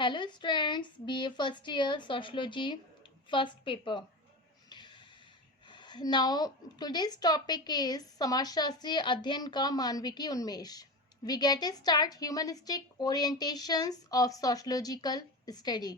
Hello students, BA first year Sociology first paper. Now today's topic is समाजशास्त्रीय अध्ययन का मानविकी उन्मेष. We get a start humanistic orientations of sociological study.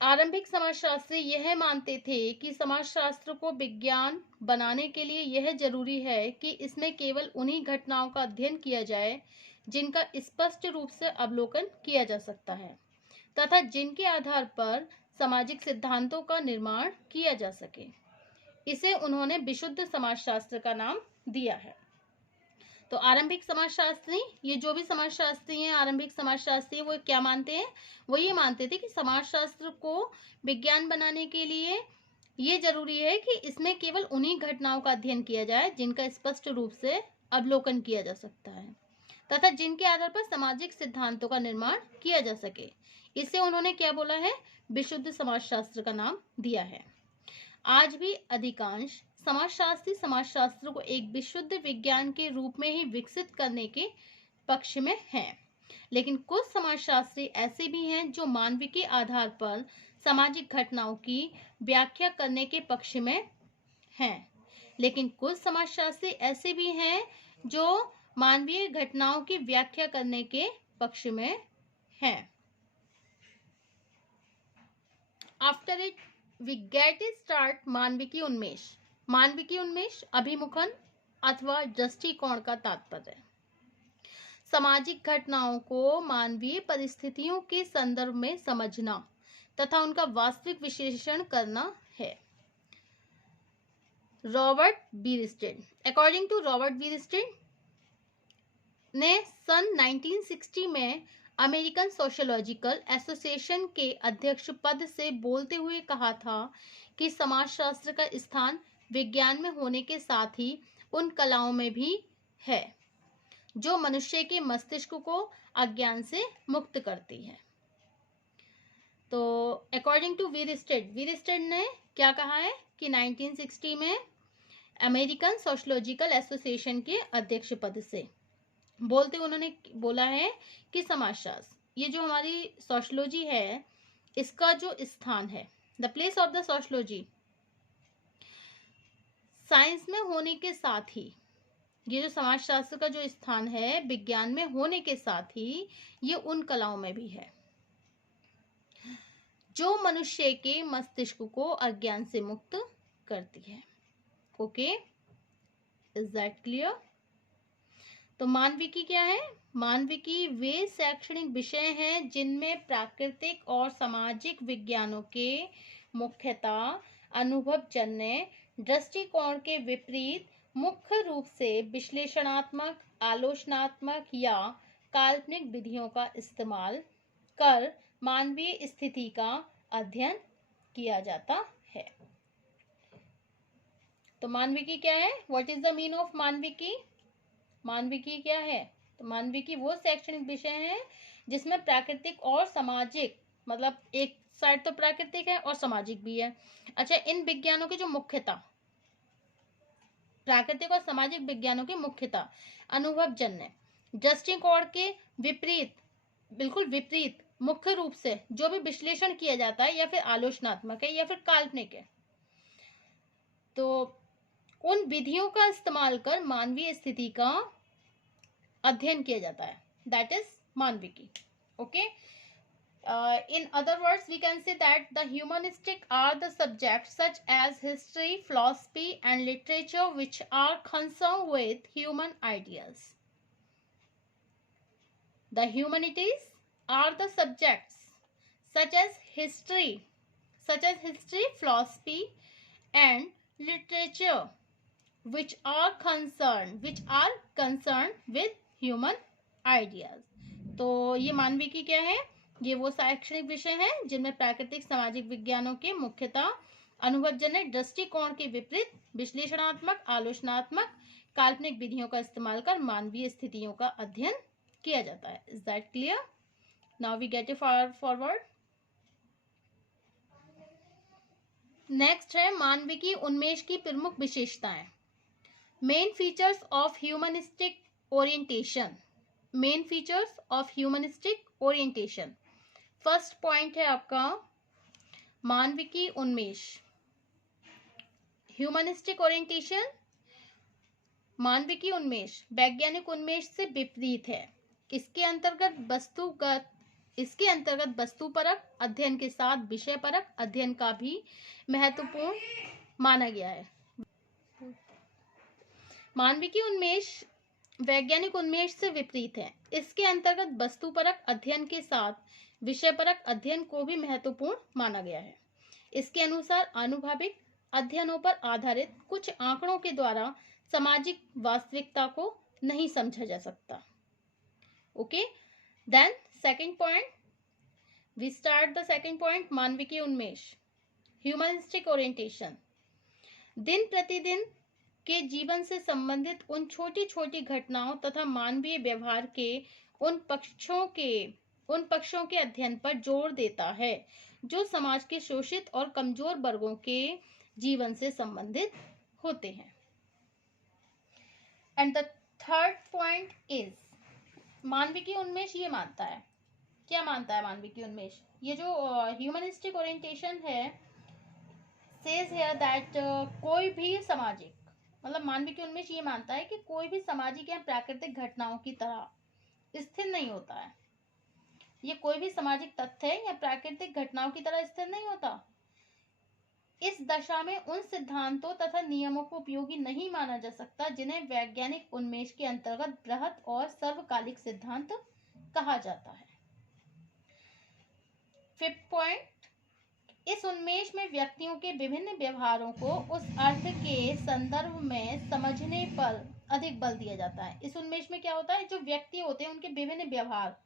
आरंभिक समाजशास्त्री यह मानते थे कि समाजशास्त्र को विज्ञान बनाने के लिए यह जरूरी है कि इसमें केवल उन्हीं घटनाओं का अध्ययन किया जाए जिनका स्पष्ट रूप से अवलोकन किया जा सकता है तथा जिनके आधार पर सामाजिक सिद्धांतों का निर्माण किया जा सके. इसे उन्होंने विशुद्ध समाजशास्त्र का नाम दिया है. तो आरंभिक समाजशास्त्री, ये जो भी समाजशास्त्री हैं, आरंभिक समाजशास्त्री, वो क्या मानते हैं? वो ये मानते थे कि समाजशास्त्र को विज्ञान बनाने के लिए ये जरूरी है कि इसमें केवल उन्हीं घटनाओं का अध्ययन किया जाए जिनका स्पष्ट रूप से अवलोकन किया जा सकता है तथा जिनके आधार पर सामाजिक सिद्धांतों का निर्माण किया जा सके. इसे उन्होंने क्या बोला है? विशुद्ध समाजशास्त्र का नाम दिया है. आज भी अधिकांश समाजशास्त्री समाजशास्त्र को एक विशुद्ध विज्ञान के रूप में ही विकसित करने के पक्ष में हैं, लेकिन कुछ समाजशास्त्री ऐसे भी हैं जो मानविकी आधार पर सामाजिक घटनाओं की व्याख्या करने के पक्ष में हैं, लेकिन कुछ समाजशास्त्री ऐसे भी हैं जो मानवीय घटनाओं की व्याख्या करने के पक्ष में हैं. After it we get a start मानविकी उन्मेष. मानविकी उन्मेष अभिमुखन अथवा दृष्टिकोण का तात्पर्य सामाजिक घटनाओं को मानवीय परिस्थितियों के संदर्भ में समझना तथा उनका वास्तविक विश्लेषण करना है. रॉबर्ट बीरस्टेड. अकॉर्डिंग टू रॉबर्ट बीरस्टेड ने सन 1960 में अमेरिकन सोशियोलॉजिकल एसोसिएशन के अध्यक्ष पद से बोलते हुए कहा था कि समाजशास्त्र का स्थान विज्ञान में होने के साथ ही उन कलाओं में भी है जो मनुष्य के मस्तिष्क को अज्ञान से मुक्त करती है. तो अकॉर्डिंग टू वीरस्टेड ने क्या कहा है कि 1960 में अमेरिकन सोशियोलॉजिकल एसोसिएशन के अध्यक्ष पद से बोलते उन्होंने बोला है कि समाजशास्त्र, ये जो हमारी सोशियोलॉजी है, इसका जो स्थान है, the place of the sociology, science में होने के साथ ही, ये जो समाजशास्त्र का जो स्थान है विज्ञान में होने के साथ ही ये उन कलाओं में भी है जो मनुष्य के मस्तिष्क को अज्ञान से मुक्त करती है. Okay, is that clear? तो मानविकी क्या है? मानविकी वे शैक्षणिक विषय हैं जिनमें प्राकृतिक और सामाजिक विज्ञानों के मुख्यतः अनुभवजन्य दृष्टिकोण के विपरीत मुख्य रूप से विश्लेषणात्मक, आलोचनात्मक या काल्पनिक विधियों का इस्तेमाल कर मानवीय स्थिति का अध्ययन किया जाता है. तो मानविकी क्या है? What is the mean of मानविकी? मानविकी क्या है? तो मानविकी वो शैक्षणिक विषय है जिसमें प्राकृतिक और सामाजिक, मतलब एक साइड तो प्राकृतिक है और सामाजिक भी है. अच्छा, इन विज्ञानों की जो मुख्यता, प्राकृतिक और सामाजिक विज्ञानों की मुख्यता अनुभवजन्य दृष्टिकोण के विपरीत, बिल्कुल विपरीत, मुख्य रूप से जो भी विश्लेषण किया जाता है या फिर आलोचनात्मक है या फिर काल्पनिक है, तो उन विधियों का इस्तेमाल कर मानवीय स्थिति का अध्ययन किया जाता है. दैट इज मानविकी. Okay, in other words we can say that the humanistic are the subjects such as history, philosophy and literature which are concerned with human ideas. The humanities are the subjects such as history, philosophy and literature which are concerned with human ideas. तो ये मानविकी क्या है? ये वो शैक्षणिक विषय हैं जिनमें प्राकृतिक सामाजिक विज्ञानों के मुख्यतः अनुभवजन्य दृष्टिकोण के विपरीत विश्लेषणात्मक, आलोचनात्मक, काल्पनिक विधियों का इस्तेमाल कर मानवीय स्थितियों का अध्ययन किया जाता है. Is that clear? Now we get a forward. Next है मानविकी उन्मेष की प्रमुख विशेषताएं. Main features of humanistic orientation. Main features of humanistic orientation. First point है आपका मानविकी उन्मेष। ह्यूमनिस्टिक ओरिएंटेशन मानविकी उन्मेष वैज्ञानिक उन्मेष से विपरीत है। इसके अंतर्गत वस्तुपरक अध्ययन के साथ विषयपरक अध्ययन का भी महत्वपूर्ण माना गया है। मानविकी उन्मेष वैज्ञानिक उन्मेष से विपरीत है। इसके अंतर्गत वस्तुपरक अध्ययन के साथ विषयपरक अध्ययन को भी महत्वपूर्ण माना गया है। इसके अनुसार आनुभविक अध्ययनों पर आधारित कुछ आंकड़ों के द्वारा सामाजिक वास्तविकता को नहीं समझा जा सकता। Okay, then second point, we start the second point, मानविकी उन्मेष ह्यूमनिस्टिक ओरिएंटेशन। दिन प्रतिदिन के जीवन से संबंधित उन छोटी छोटी घटनाओं तथा मानवीय व्यवहार के उन पक्षों के अध्ययन पर जोर देता है जो समाज के शोषित और कमजोर वर्गों के जीवन से संबंधित होते हैं। And the third point is, मानविकी उन्मेष ये मानता है, क्या मानता है मानविकी उन्मेष? ये जो ह्यूमनिस्टिक ओरिएंटेशन है सेज हियर दैट कोई भी सामाजिक, मतलब मानविकी उन्मेष ये मानता है कि कोई भी सामाजिक या प्राकृतिक घटनाओं की तरह स्थिर नहीं होता है। ये कोई भी सामाजिक तथ्य या प्राकृतिक घटनाओं की तरह स्थिर नहीं होता। इस दशा में उन सिद्धांतों तथा नियमों को उपयोगी नहीं माना जा सकता जिन्हें वैज्ञानिक उन्मेष के अंतर्गत बृहत और सर्वकालिक सिद्धांत कहा जाता है। फिफ्थ पॉइंट, इस उन्मेष में व्यक्तियों के विभिन्न व्यवहारों को उस अर्थ के संदर्भ में समझने पर अधिक बल दिया जाता है। इस उन्मेष में क्या होता है, जो व्यक्ति होते हैं उनके विभिन्न व्यवहार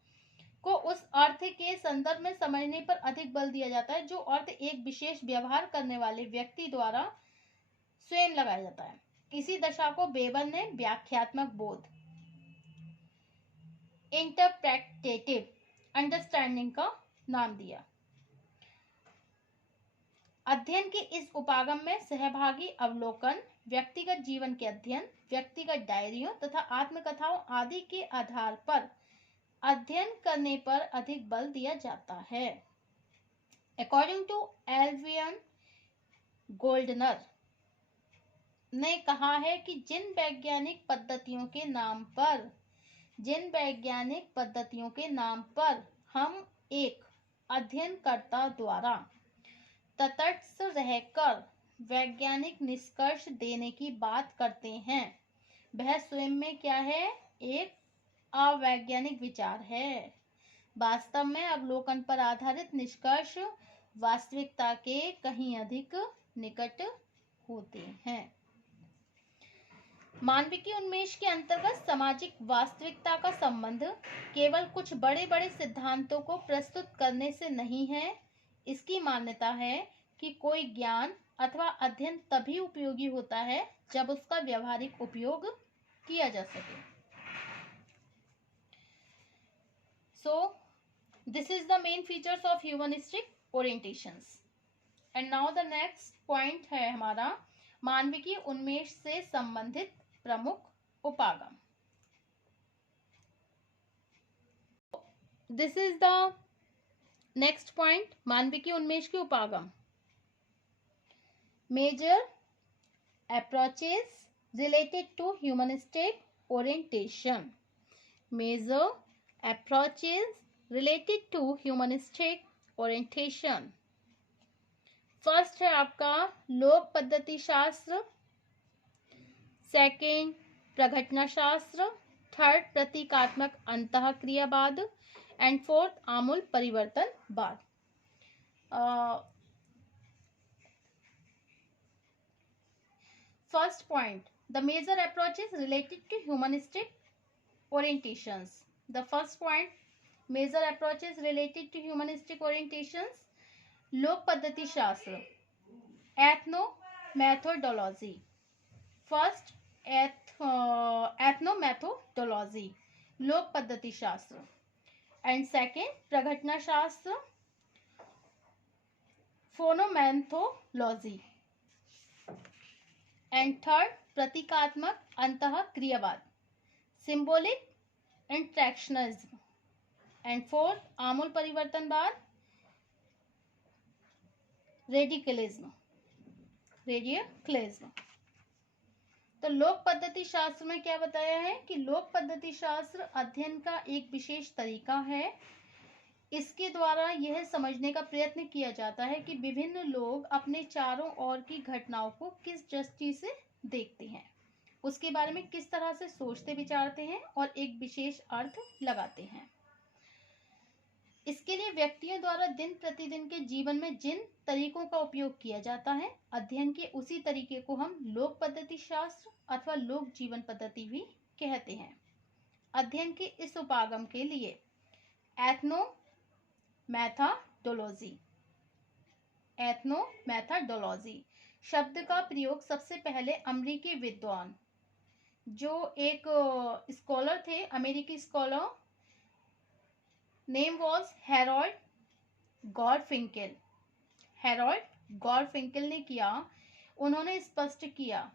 को उस अर्थ के संदर्भ में समझने पर अधिक बल दिया जाता है जो अर्थ एक विशेष व्यवहार करने वाले व्यक्ति द्वारा स्वयं लगाया जाता है। इसी दशा को वेबर ने व्याख्यात्मक बोध, इंटरप्रेटेटिव अंडरस्टैंडिंग का नाम दिया। अध्ययन के इस उपागम में सहभागी अवलोकन, व्यक्तिगत जीवन के अध्ययन, व्यक्तिगत डायरियों तथा आत्मकथाओं आदि के आधार पर अध्ययन करने पर अधिक बल दिया जाता है। अकॉर्डिंग टू एल्वियन गोल्डनर ने कहा है कि जिन वैज्ञानिक पद्धतियों के नाम पर हम एक अध्ययनकर्ता द्वारा तटस्थ रहकर वैज्ञानिक निष्कर्ष देने की बात करते हैं, वह स्वयं में क्या है, एक अवैज्ञानिक विचार है। वास्तव में अवलोकन पर आधारित निष्कर्ष वास्तविकता के कहीं अधिक निकट होते हैं। मानविकी उन्मेष के अंतर्गत सामाजिक वास्तविकता का संबंध केवल कुछ बड़े बड़े सिद्धांतों को प्रस्तुत करने से नहीं है। इसकी मान्यता है कि कोई ज्ञान अथवा अध्ययन तभी उपयोगी होता है जब उसका व्यावहारिक उपयोग किया जा सके। So, this is the main features of humanistic orientations. And now the next point है हमारा मानविकी उन्मेष से संबंधित प्रमुख उपागम। This is the next point, मानविकी उन्मेष के उपागम। Major approaches related to humanistic orientation. Major approaches related to humanistic orientation. First है आपका लोक पद्धति शास्त्र, सेकेंड प्रघटना शास्त्र, थर्ड प्रतीकात्मक अंतःक्रियावाद एंड फोर्थ आमूल परिवर्तनवाद। First point, the major approaches related to humanistic orientations. The first point, major approaches related to humanistic orientations. लोक पद्धति शास्त्र, एथनोमेथोडोलॉजी। फर्स्ट एथनोमेथोडोलॉजी लोक पद्धति शास्त्र, एंड सेकेंड प्रघटना शास्त्र, फोनोमेंथोलॉजी, एंड थर्ड प्रतीकात्मक अंतःक्रियावाद, सिंबॉलिक इंट्रैक्शनलिज्म। एंड फोर्थ, आमूल परिवर्तनवाद, रेडिकलिज्म। तो लोक पद्धति शास्त्र में क्या बताया है कि लोक पद्धति शास्त्र अध्ययन का एक विशेष तरीका है। इसके द्वारा यह समझने का प्रयत्न किया जाता है कि विभिन्न लोग अपने चारों ओर की घटनाओं को किस दृष्टि से देखते हैं, उसके बारे में किस तरह से सोचते विचारते हैं और एक विशेष अर्थ लगाते हैं। इसके लिए व्यक्तियों द्वारा दिन प्रतिदिन के जीवन में जिन तरीकों का उपयोग किया जाता है, अध्ययन के उसी तरीके को हम लोक पद्धति शास्त्र अथवा लोक जीवन पद्धति भी कहते हैं। अध्ययन के इस उपागम के लिए एथनोमैथोडोलॉजी शब्द का प्रयोग सबसे पहले अमेरिकी विद्वान, जो एक स्कॉलर थे, अमेरिकी स्कॉलर, नेम वॉज हैरोल्ड गॉरफिंकेल ने किया। उन्होंने स्पष्ट किया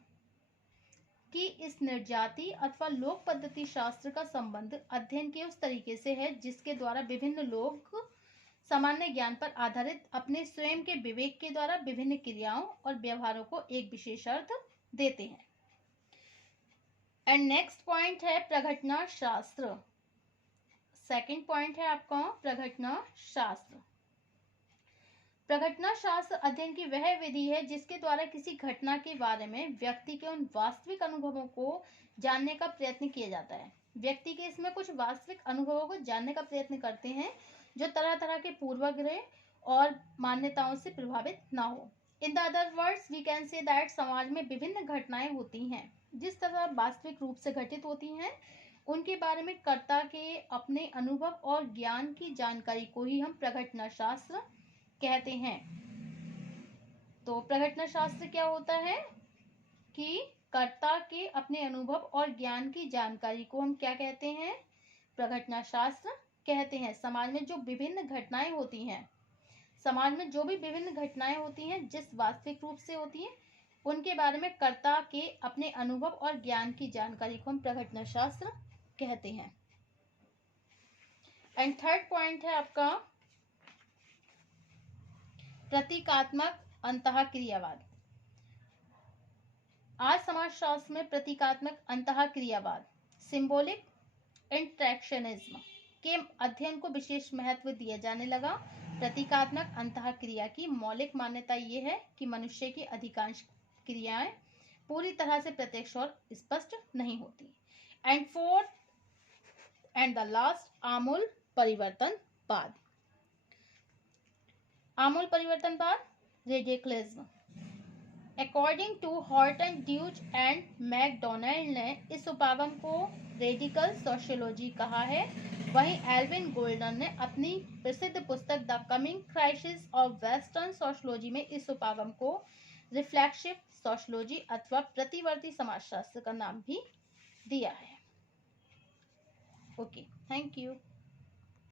कि इस निर्जाति अथवा लोक पद्धति शास्त्र का संबंध अध्ययन के उस तरीके से है जिसके द्वारा विभिन्न लोग सामान्य ज्ञान पर आधारित अपने स्वयं के विवेक के द्वारा विभिन्न क्रियाओं और व्यवहारों को एक विशेष अर्थ देते हैं। एंड नेक्स्ट पॉइंट है प्रघटना शास्त्र। सेकंड पॉइंट है आपका प्रघटना शास्त्र। प्रघटना शास्त्र अध्ययन की वह विधि है जिसके द्वारा किसी घटना के बारे में व्यक्ति के उन वास्तविक अनुभवों को जानने का प्रयत्न किया जाता है। व्यक्ति के इसमें कुछ वास्तविक अनुभवों को जानने का प्रयत्न करते हैं जो तरह तरह के पूर्वाग्रह और मान्यताओं से प्रभावित ना हो। In the other words we can say that समाज में विभिन्न घटनाएं होती हैं जिस तरह वास्तविक रूप से घटित होती हैं, उनके बारे में कर्ता के अपने अनुभव और ज्ञान की जानकारी को ही हम प्रघटना शास्त्र कहते हैं। तो प्रघटना शास्त्र क्या होता है कि कर्ता के अपने अनुभव और ज्ञान की जानकारी को हम क्या कहते हैं, प्रघटना शास्त्र कहते हैं। समाज में जो विभिन्न घटनाएं होती हैं, समाज में जो भी विभिन्न घटनाएं होती हैं जिस वास्तविक रूप से होती हैं, उनके बारे में कर्ता के अपने अनुभव और ज्ञान की जानकारी को हम प्रघटना शास्त्र कहते हैं। एंड थर्ड पॉइंट है आपका प्रतीकात्मक अंतःक्रियावाद। आज समाजशास्त्र में प्रतीकात्मक अंतःक्रियावाद, सिंबॉलिक इंटरैक्शनिज्म के अध्ययन को विशेष महत्व दिया जाने लगा। प्रतीकात्मक अंतःक्रिया की मौलिक मान्यता ये है कि मनुष्य की अधिकांश क्रियाएं पूरी तरह से प्रत्यक्ष और स्पष्ट नहीं होती। And fourth and the last, आमूल परिवर्तनवाद। आमूल परिवर्तनवाद, radicalism. According to Horton, Deutsch and McDonald ने इस उपागम को रेडिकल सोशियोलॉजी कहा है। वहीं एल्विन गोल्डन ने अपनी प्रसिद्ध पुस्तक the coming crisis of western sociology में इस उपागम को रिफ्लेक्सिव सोशियोलॉजी अथवा प्रतिवर्ती समाजशास्त्र का नाम भी दिया है। Okay, thank you.